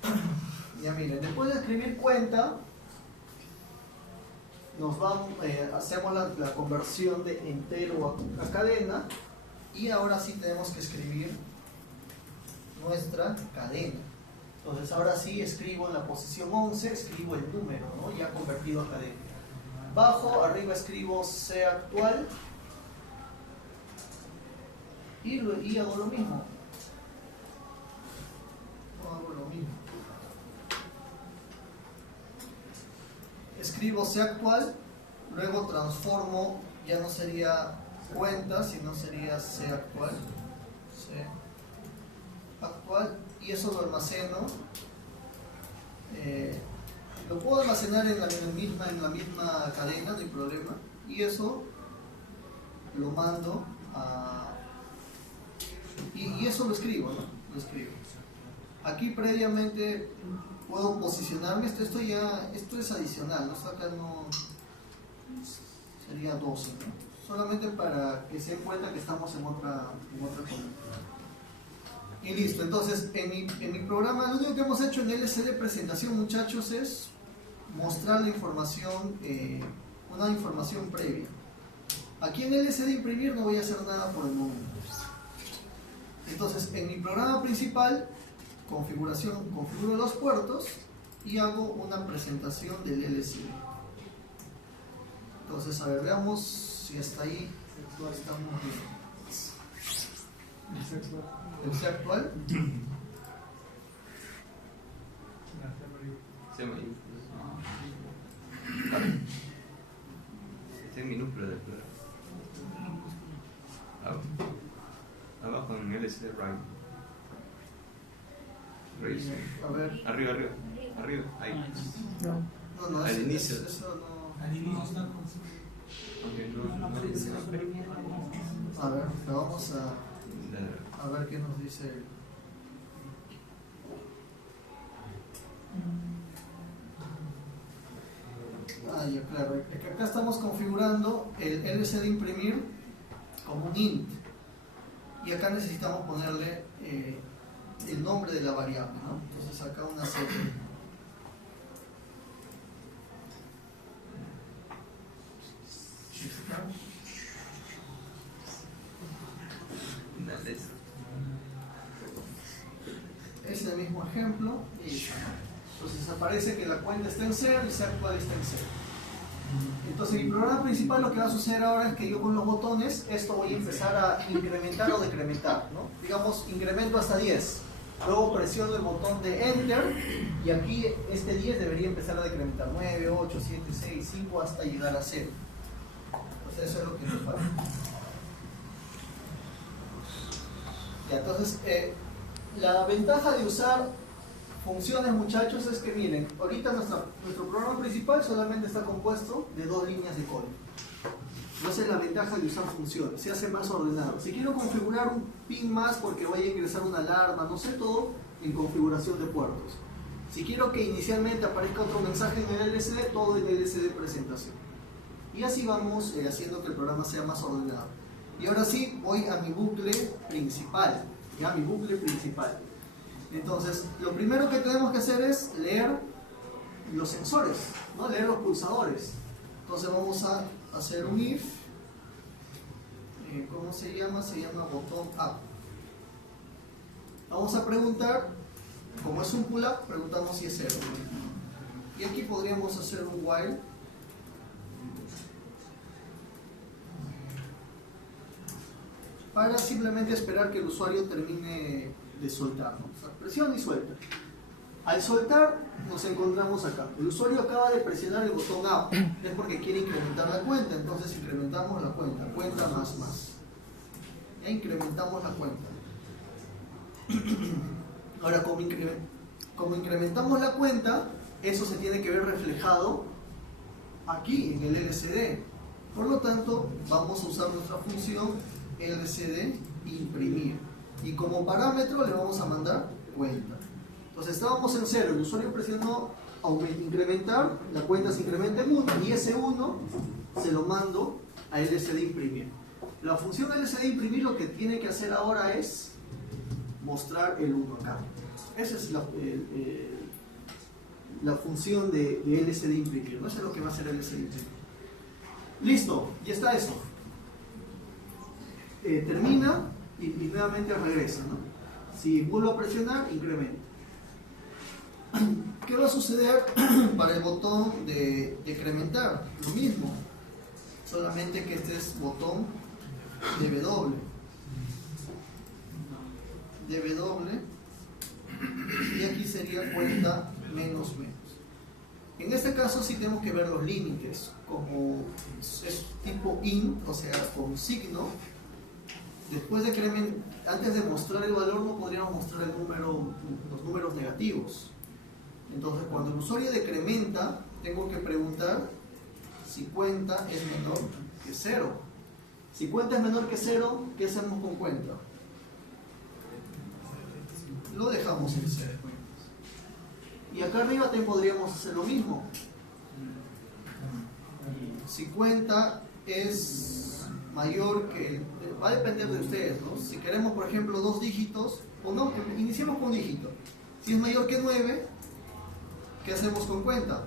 ¿no? Ya miren, después de escribir cuenta nos vamos, hacemos la conversión de entero a cadena y ahora sí tenemos que escribir nuestra cadena. Entonces ahora sí escribo en la posición 11, escribo el número, ¿no? Ya convertido a cadena. Bajo, arriba escribo C actual y hago lo mismo. Escribo C actual, luego transformo, ya no sería cuenta, sino sería C actual. C actual, y eso lo almaceno. Lo puedo almacenar en la misma cadena, no hay problema, y eso lo mando a... y eso lo escribo, ¿no? Lo escribo. Aquí previamente puedo posicionarme, esto es adicional, ¿no? Esto acá no sería 12, ¿no? Solamente para que se den cuenta que estamos en otra columna. Y listo, entonces en mi programa lo único que hemos hecho en LCD presentación, muchachos, es mostrar la información, una información previa. Aquí en LCD imprimir no voy a hacer nada por el momento. Entonces en mi programa principal configuro los puertos y hago una presentación del LCD. Entonces a ver, veamos si hasta ahí estamos bien. ¿El C actual? Está en minúscula después. Abajo en LCD right. A ver. Arriba. Ahí. No, al inicio. Eso no. Al inicio está con A ver, vamos a ver qué nos dice él. Ya claro, es que acá estamos configurando el LCD imprimir como un int y acá necesitamos ponerle el nombre de la variable, ¿no? Entonces acá una serie. Es el mismo ejemplo y entonces aparece que la cuenta está en 0 y C actual está en 0. Entonces mi programa principal lo que va a suceder ahora es que yo con los botones esto voy a empezar a incrementar o decrementar, ¿no? Digamos, incremento hasta 10, luego presiono el botón de Enter y aquí este 10 debería empezar a decrementar 9, 8, 7, 6, 5 hasta llegar a 0. Entonces eso es lo que nos falta. Ya, entonces la ventaja de usar funciones, muchachos, es que miren, ahorita nuestro programa principal solamente está compuesto de 2 líneas de código. Esa es la ventaja de usar funciones, se hace más ordenado. Si quiero configurar un pin más porque vaya a ingresar una alarma, no sé, todo en configuración de puertos. Si quiero que inicialmente aparezca otro mensaje en el LCD, todo en el LCD presentación. Y así vamos haciendo que el programa sea más ordenado. Y ahora sí, voy a mi bucle principal. Ya, mi bucle principal. Entonces, lo primero que tenemos que hacer es leer los sensores, ¿no? Leer los pulsadores. Entonces vamos a hacer un if. ¿Cómo se llama? Se llama botón up. Vamos a preguntar, como es un pull up, preguntamos si es 0. Y aquí podríamos hacer un while. Para simplemente esperar que el usuario termine de soltar, ¿no? O sea, presiona y suelta. Al soltar nos encontramos acá. El usuario acaba de presionar el botón up, es porque quiere incrementar la cuenta, entonces incrementamos la cuenta más. Ya incrementamos la cuenta. Ahora, como incrementamos la cuenta, eso se tiene que ver reflejado aquí en el LCD. Por lo tanto, vamos a usar nuestra función LCD imprimir. Y como parámetro le vamos a mandar cuenta. Entonces estábamos en 0, el usuario presionó incrementar, la cuenta se incrementa en 1 y ese 1 se lo mando a LCD imprimir. La función LCD imprimir lo que tiene que hacer ahora es mostrar el 1 acá. Esa es la función de LCD imprimir, ¿no? Eso es lo que va a hacer LCD imprimir. Listo, ya está eso. Termina y nuevamente regresa, ¿no? Si vuelvo a presionar, incrementa. ¿Qué va a suceder para el botón de decrementar? Lo mismo, solamente que este es botón de W. Y aquí sería cuenta menos. En este caso sí tenemos que ver los límites, como es tipo int, o sea, con signo. Después de antes de mostrar el valor no podríamos mostrar los números negativos. Entonces cuando el usuario decrementa, tengo que preguntar si cuenta es menor que 0. Si cuenta es menor que 0, ¿qué hacemos con cuenta? Lo dejamos en 0. Y acá arriba también podríamos hacer lo mismo. Si cuenta es mayor que... Va a depender de ustedes, ¿no? Si queremos, por ejemplo, 2 dígitos, iniciemos con un dígito. Si es mayor que 9, ¿qué hacemos con cuenta?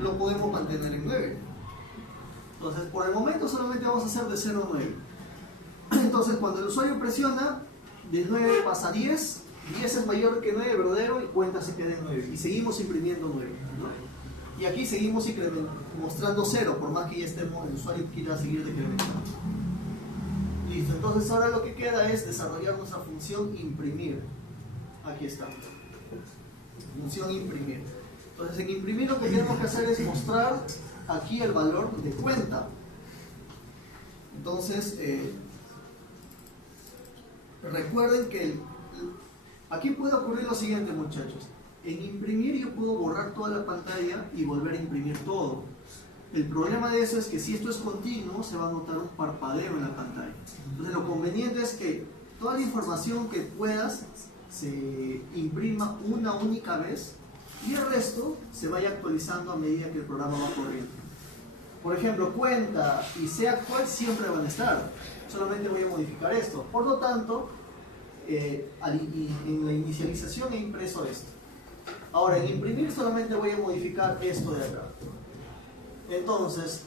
Lo podemos mantener en 9. Entonces, por el momento solamente vamos a hacer de 0 a 9. Entonces, cuando el usuario presiona, de 9 pasa a 10, 10 es mayor que 9, verdadero, y cuenta se queda en 9. Y seguimos imprimiendo 9, ¿no? Y aquí seguimos mostrando 0, por más que ya estemos, el usuario quiera seguir decrementando. Listo, entonces ahora lo que queda es desarrollar nuestra función imprimir. Aquí está. Función imprimir. Entonces en imprimir lo que tenemos que hacer es mostrar aquí el valor de cuenta. Entonces, recuerden que aquí puede ocurrir lo siguiente, muchachos. En imprimir yo puedo borrar toda la pantalla y volver a imprimir todo. El problema de eso es que si esto es continuo, se va a notar un parpadeo en la pantalla. Entonces lo conveniente es que toda la información que puedas se imprima una única vez y el resto se vaya actualizando a medida que el programa va corriendo. Por ejemplo, cuenta y sea actual siempre van a estar. Solamente voy a modificar esto. Por lo tanto, en la inicialización he impreso esto. Ahora, en imprimir solamente voy a modificar esto de acá. Entonces,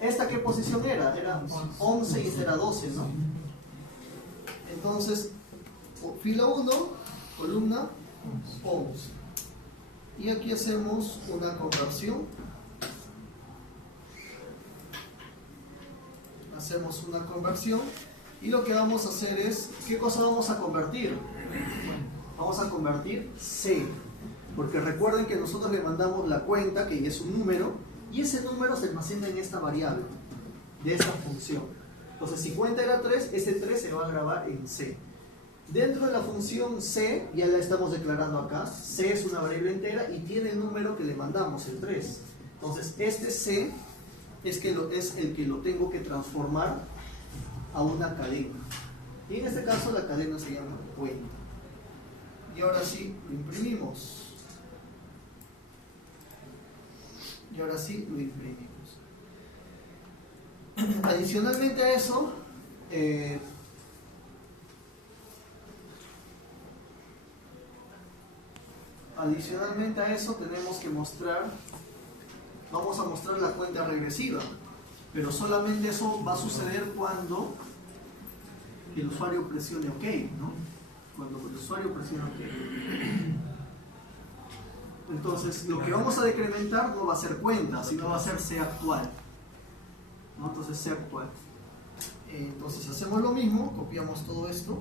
¿esta qué posición era? Era 11 y esta era 12, ¿no? Entonces, fila 1, columna 11. Y aquí hacemos una conversión. Hacemos una conversión. Y lo que vamos a hacer es, ¿qué cosa vamos a convertir? Vamos a convertir C. Porque recuerden que nosotros le mandamos la cuenta, que es un número, y ese número se almacena en esta variable, de esta función. Entonces, si cuenta era 3, ese 3 se va a grabar en C. Dentro de la función C, ya la estamos declarando acá, C es una variable entera y tiene el número que le mandamos, el 3. Entonces, este C es el que lo tengo que transformar a una cadena. Y en este caso la cadena se llama cuenta. Y ahora sí, lo imprimimos. Y ahora sí, lo imprimimos. Adicionalmente a eso, tenemos que mostrar, vamos a mostrar la cuenta regresiva, pero solamente eso va a suceder cuando el usuario presione OK, ¿no? Cuando el usuario presione OK. Entonces, lo que vamos a decrementar no va a ser cuenta, sino va a ser C actual, ¿no? Entonces, C actual. Entonces, hacemos lo mismo, copiamos todo esto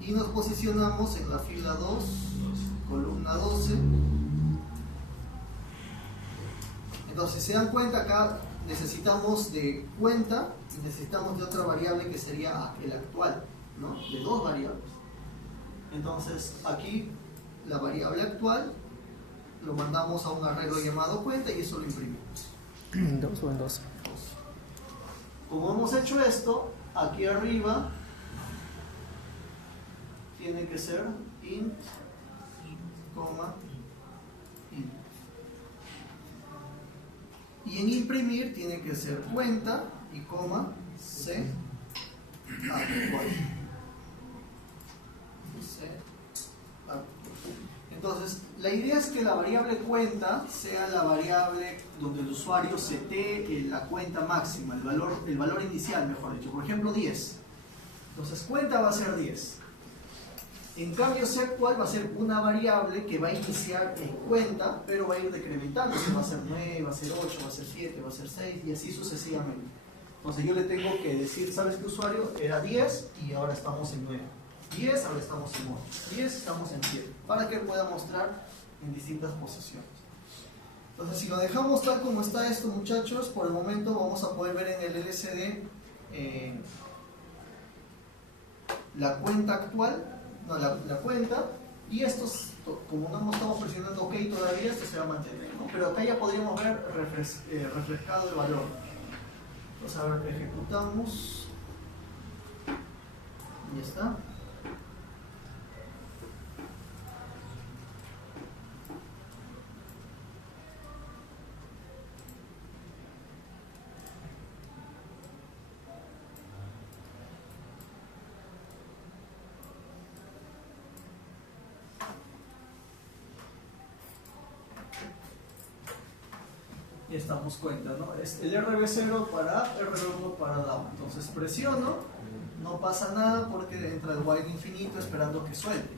y nos posicionamos en la fila 2, columna 12. Entonces, se dan cuenta, acá necesitamos de cuenta y necesitamos de otra variable que sería el actual, ¿no? De dos variables. Entonces, aquí la variable actual lo mandamos a un arreglo llamado cuenta y eso lo imprimimos. ¿En 2 o en 12? Como hemos hecho esto, aquí arriba tiene que ser int, int. Y en imprimir tiene que ser cuenta y coma C actual. Entonces, la idea es que la variable cuenta sea la variable donde el usuario setee la cuenta máxima, el valor inicial, mejor dicho. Por ejemplo, 10. Entonces, cuenta va a ser 10. En cambio, C actual va a ser una variable que va a iniciar en cuenta, pero va a ir decrementando. Va a ser 9, va a ser 8, va a ser 7, va a ser 6 y así sucesivamente. Entonces, yo le tengo que decir, ¿sabes qué, usuario? Era 10 y ahora estamos en 9. 10, ahora estamos en 8. 10, estamos en 7. Para que pueda mostrar en distintas posiciones. Entonces, si lo dejamos tal como está esto, muchachos, por el momento vamos a poder ver en el LCD la cuenta actual, no, la cuenta, y estos, como no estamos presionando OK todavía, esto se va a mantener, ¿no? Pero acá ya podríamos ver refrescado el valor. Entonces, a ver, ejecutamos. Y ya está. Y estamos cuenta, ¿no? Es el RB0 para up, RB1 para down. Entonces presiono, no pasa nada porque entra el while infinito esperando que suelte.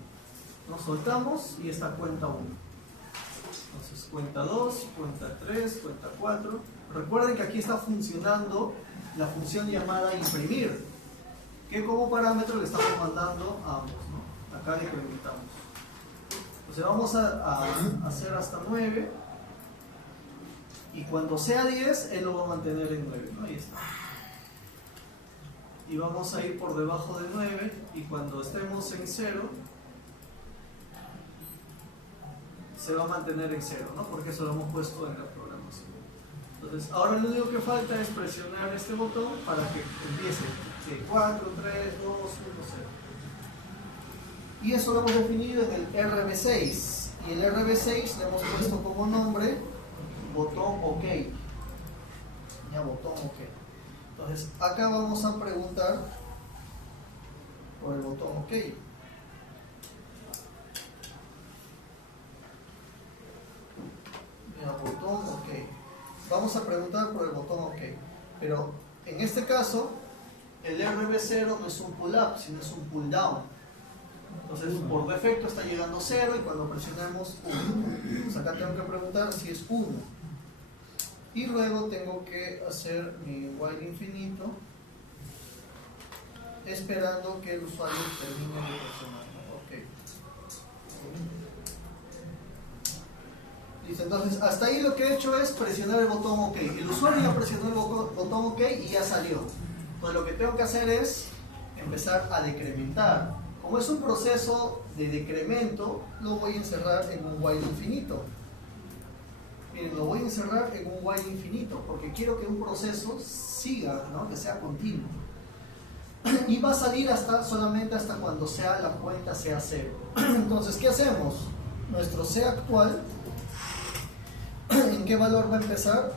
Nos soltamos y está cuenta 1. Entonces cuenta 2, cuenta 3, cuenta 4. Recuerden que aquí está funcionando la función llamada imprimir, que como parámetro le estamos mandando a ambos, ¿no? Acá le incrementamos. Entonces vamos a hacer hasta 9. Y cuando sea 10, él lo va a mantener en 9, ¿no? Ahí está. Y vamos a ir por debajo de 9, y cuando estemos en 0, se va a mantener en 0, ¿no? Porque eso lo hemos puesto en la programación. Entonces, ahora lo único que falta es presionar este botón para que empiece. 4, 3, 2, 1, 0. Y eso lo hemos definido en el RB6. Y el RB6 le hemos puesto como nombre botón OK. Ya, botón OK. Entonces, acá vamos a preguntar por el botón OK. Ya, botón OK. Vamos a preguntar por el botón OK. Pero en este caso, el RB0 no es un pull up, sino es un pull down. Entonces, por defecto está llegando 0 y cuando presionamos 1. Entonces, acá tengo que preguntar si es 1. Y luego tengo que hacer mi while infinito esperando que el usuario termine de presionar. OK. Listo, entonces hasta ahí lo que he hecho es presionar el botón OK. El usuario ya presionó el botón OK y ya salió. Entonces lo que tengo que hacer es empezar a decrementar. Como es un proceso de decremento, lo voy a encerrar en un while infinito. Miren, lo voy a encerrar en un while infinito porque quiero que un proceso siga, ¿no? Que sea continuo. Y va a salir solamente hasta cuando la cuenta sea 0. Entonces, ¿qué hacemos? Nuestro C actual, ¿en qué valor va a empezar?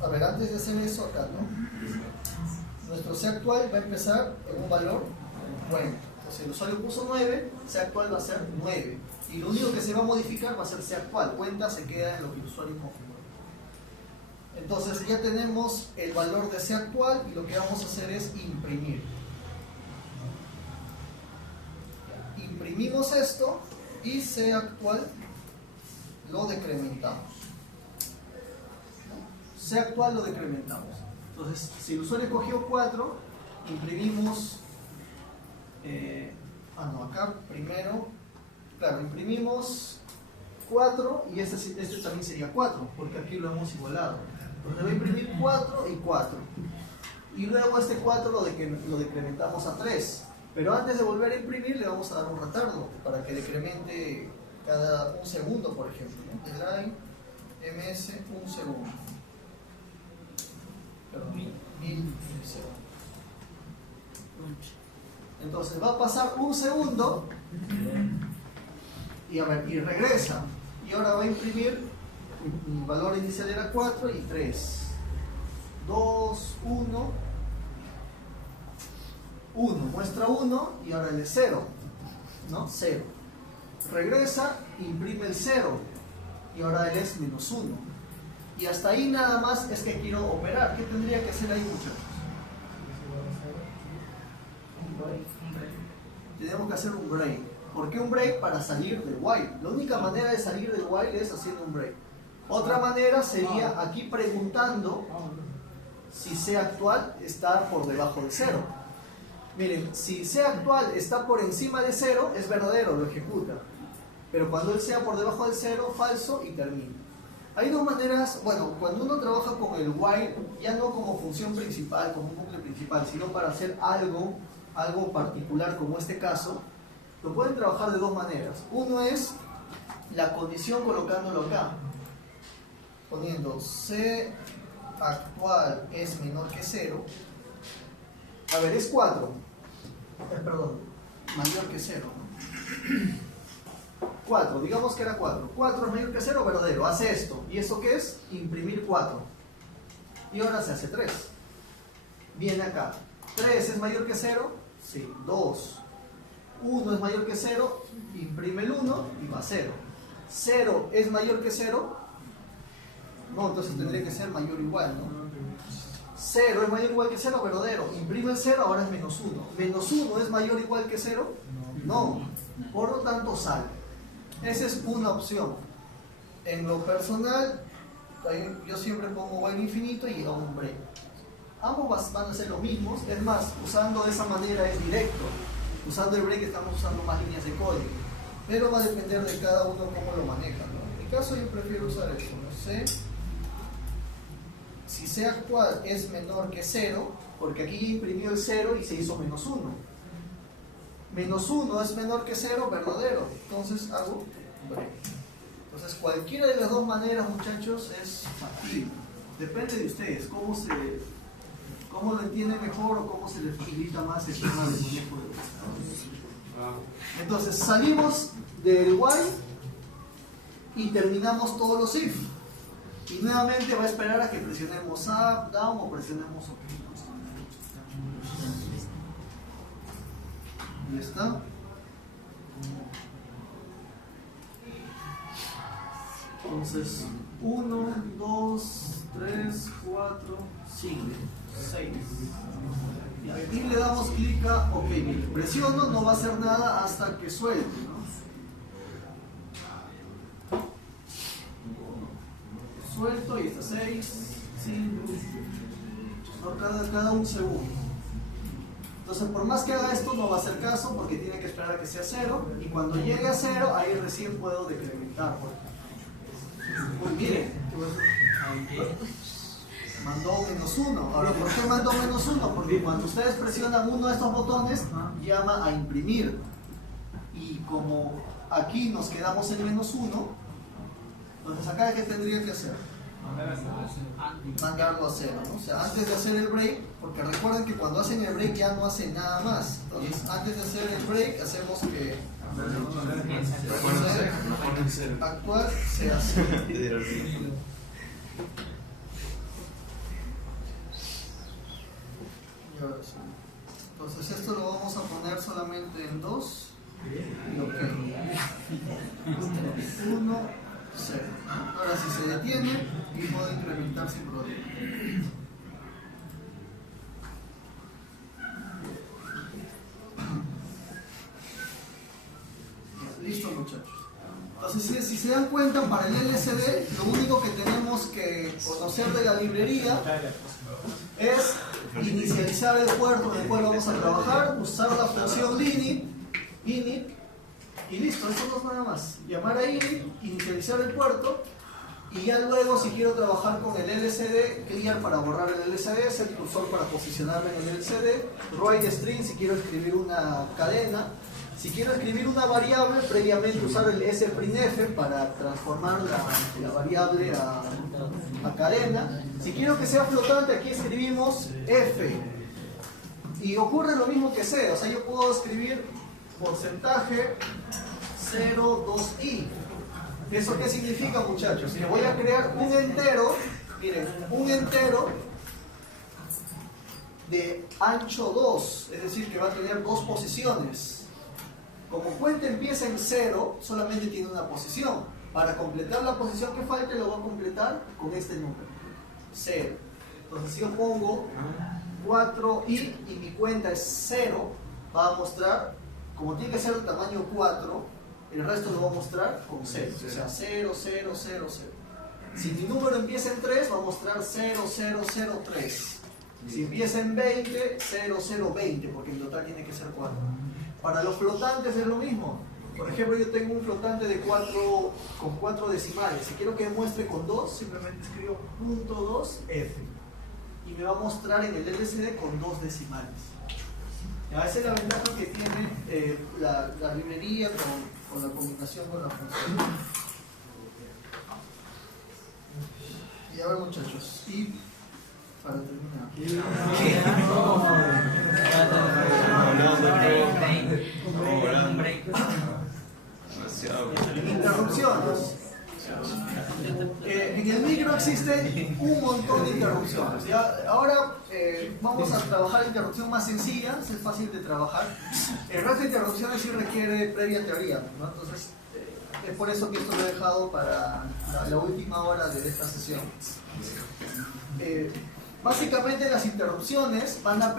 A ver, antes de hacer eso acá, ¿no? Nuestro C actual va a empezar en un valor 9. Entonces, el usuario puso 9, C actual va a ser 9. Y lo único que se va a modificar va a ser C actual. Cuenta se queda en lo que el usuario configuró. Entonces, ya tenemos el valor de C actual y lo que vamos a hacer es imprimir. Imprimimos esto y C actual lo decrementamos. C actual lo decrementamos. Entonces, si el usuario cogió 4, imprimimos. Acá primero. Claro, imprimimos 4 y este también sería 4, porque aquí lo hemos igualado. Entonces, voy a imprimir 4 y 4. Y luego este 4 lo decrementamos a 3. Pero antes de volver a imprimir le vamos a dar un retardo para que decremente cada un segundo, por ejemplo, ¿no? Delay ms un segundo. Perdón, 1000 segundos. Entonces va a pasar un segundo y regresa. Y ahora va a imprimir, mi valor inicial era 4 y 3. 2, 1, muestra 1 y ahora él es 0, ¿no? 0. Regresa, imprime el 0 y ahora él es menos 1. Y hasta ahí nada más es que quiero operar. ¿Qué tendría que hacer ahí, muchachos? Tenemos que hacer un break. ¿Por qué un break? Para salir del while. La única manera de salir del while es haciendo un break. Otra manera sería aquí preguntando si C actual está por debajo de 0. Miren, si C actual está por encima de 0, es verdadero, lo ejecuta. Pero cuando él sea por debajo de 0, falso y termina. Hay dos maneras, bueno, cuando uno trabaja con el while, ya no como función principal, como un bucle principal, sino para hacer algo particular como este caso, lo pueden trabajar de dos maneras. Uno es la condición colocándolo acá, poniendo C actual es menor que 0. A ver, es 4. Perdón, mayor que 0, ¿no? 4, digamos que era 4. 4 es mayor que 0, verdadero. Hace esto. ¿Y eso qué es? Imprimir 4. Y ahora se hace 3. Viene acá. 3 es mayor que 0. Sí. 2. 1 es mayor que 0. Imprime el 1 y va a 0. 0 es mayor que 0. No, entonces tendría que ser mayor o igual, ¿no? 0 es mayor o igual que 0, verdadero. Imprime el 0, ahora es menos 1. ¿Menos 1 es mayor o igual que 0? No. Por lo tanto, sale. Esa es una opción. En lo personal, yo siempre pongo while infinito y hago un break. Ambos van a ser los mismos. Es más, usando de esa manera es directo. Usando el break estamos usando más líneas de código. Pero va a depender de cada uno cómo lo maneja, ¿no? En mi caso yo prefiero usar eso. No sé. Si C actual es menor que 0, porque aquí ya imprimió el 0 y se hizo menos 1. Menos 1 es menor que 0, verdadero. Entonces hago break. Entonces cualquiera de las dos maneras, muchachos, es factible. Depende de ustedes, cómo lo entienden mejor o cómo se les facilita más el tema del manejo de los. Entonces salimos del while y terminamos todos los if. Y nuevamente va a esperar a que presionemos up, down o presionemos OK. Ya está. Entonces 1, 2, 3, 4, 5, 6. Y aquí le damos clic a OK. Presiono, no va a hacer nada hasta que suelte, ¿no? Suelto y está 6, 5, ¿no? Cada un segundo. Entonces, por más que haga esto, no va a hacer caso porque tiene que esperar a que sea 0. Y cuando llegue a 0, ahí recién puedo decrementar. Pues miren, mandó -1. Ahora, ¿por qué mandó -1? Porque cuando ustedes presionan uno de estos botones, llama a imprimir. Y como aquí nos quedamos en -1, entonces acá, ¿qué tendría que hacer? Mandarlo a 0, ¿no? O sea, antes de hacer el break, porque recuerden que cuando hacen el break ya no hacen nada más. Entonces, antes de hacer el break, hacemos que actual sea 0. Entonces, esto lo vamos a poner solamente en 2. Y ok. 1, 0. Ahora si se detiene y puedo incrementar sin problema. Listo, muchachos. Entonces, si se dan cuenta, para el LCD lo único que tenemos que conocer de la librería es inicializar el puerto en el cual vamos a trabajar, usar la función init, y listo, eso no es nada más. Llamar a init, inicializar el puerto, y ya luego, si quiero trabajar con el LCD, clear para borrar el LCD, es el cursor para posicionarme en el LCD, write string si quiero escribir una cadena, si quiero escribir una variable, previamente usar el sprintf para transformar la variable a cadena. Si quiero que sea flotante, aquí escribimos f. Y ocurre lo mismo que C, o sea, yo puedo escribir porcentaje 0,2i. ¿Eso qué significa, muchachos? Que voy a crear un entero, miren, un entero de ancho 2, es decir, que va a tener 2 posiciones. Como cuenta empieza en 0, solamente tiene una posición. Para completar la posición que falte, lo voy a completar con este número, 0. Entonces, si yo pongo 4i y mi cuenta es 0, va a mostrar, como tiene que ser el tamaño 4, el resto lo voy a mostrar con 0. O sea, 0, 0, 0, 0. Si mi número empieza en 3, va a mostrar 0, 0, 0, 3. Si empieza en 20, 0, 0, 20, porque en total tiene que ser 4. Para los flotantes es lo mismo. Por ejemplo, yo tengo un flotante de 4 con 4 decimales. Si quiero que muestre con 2, simplemente escribo .2f. Y me va a mostrar en el LCD con 2 decimales. Esa es la ventaja que tiene la librería con la combinación con la función. Y ahora, muchachos, y para terminar. Interrupciones. En el micro existen un montón de interrupciones. Ahora vamos a trabajar interrupción más sencilla, es fácil de trabajar. El resto de interrupciones sí requiere previa teoría, ¿no? Entonces es por eso que esto lo he dejado para la última hora de esta sesión. Básicamente las interrupciones van a,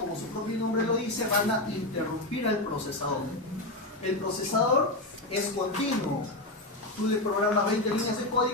como su propio nombre lo dice, van a interrumpir al procesador. El procesador es continuo. Tú le programas 20 líneas de código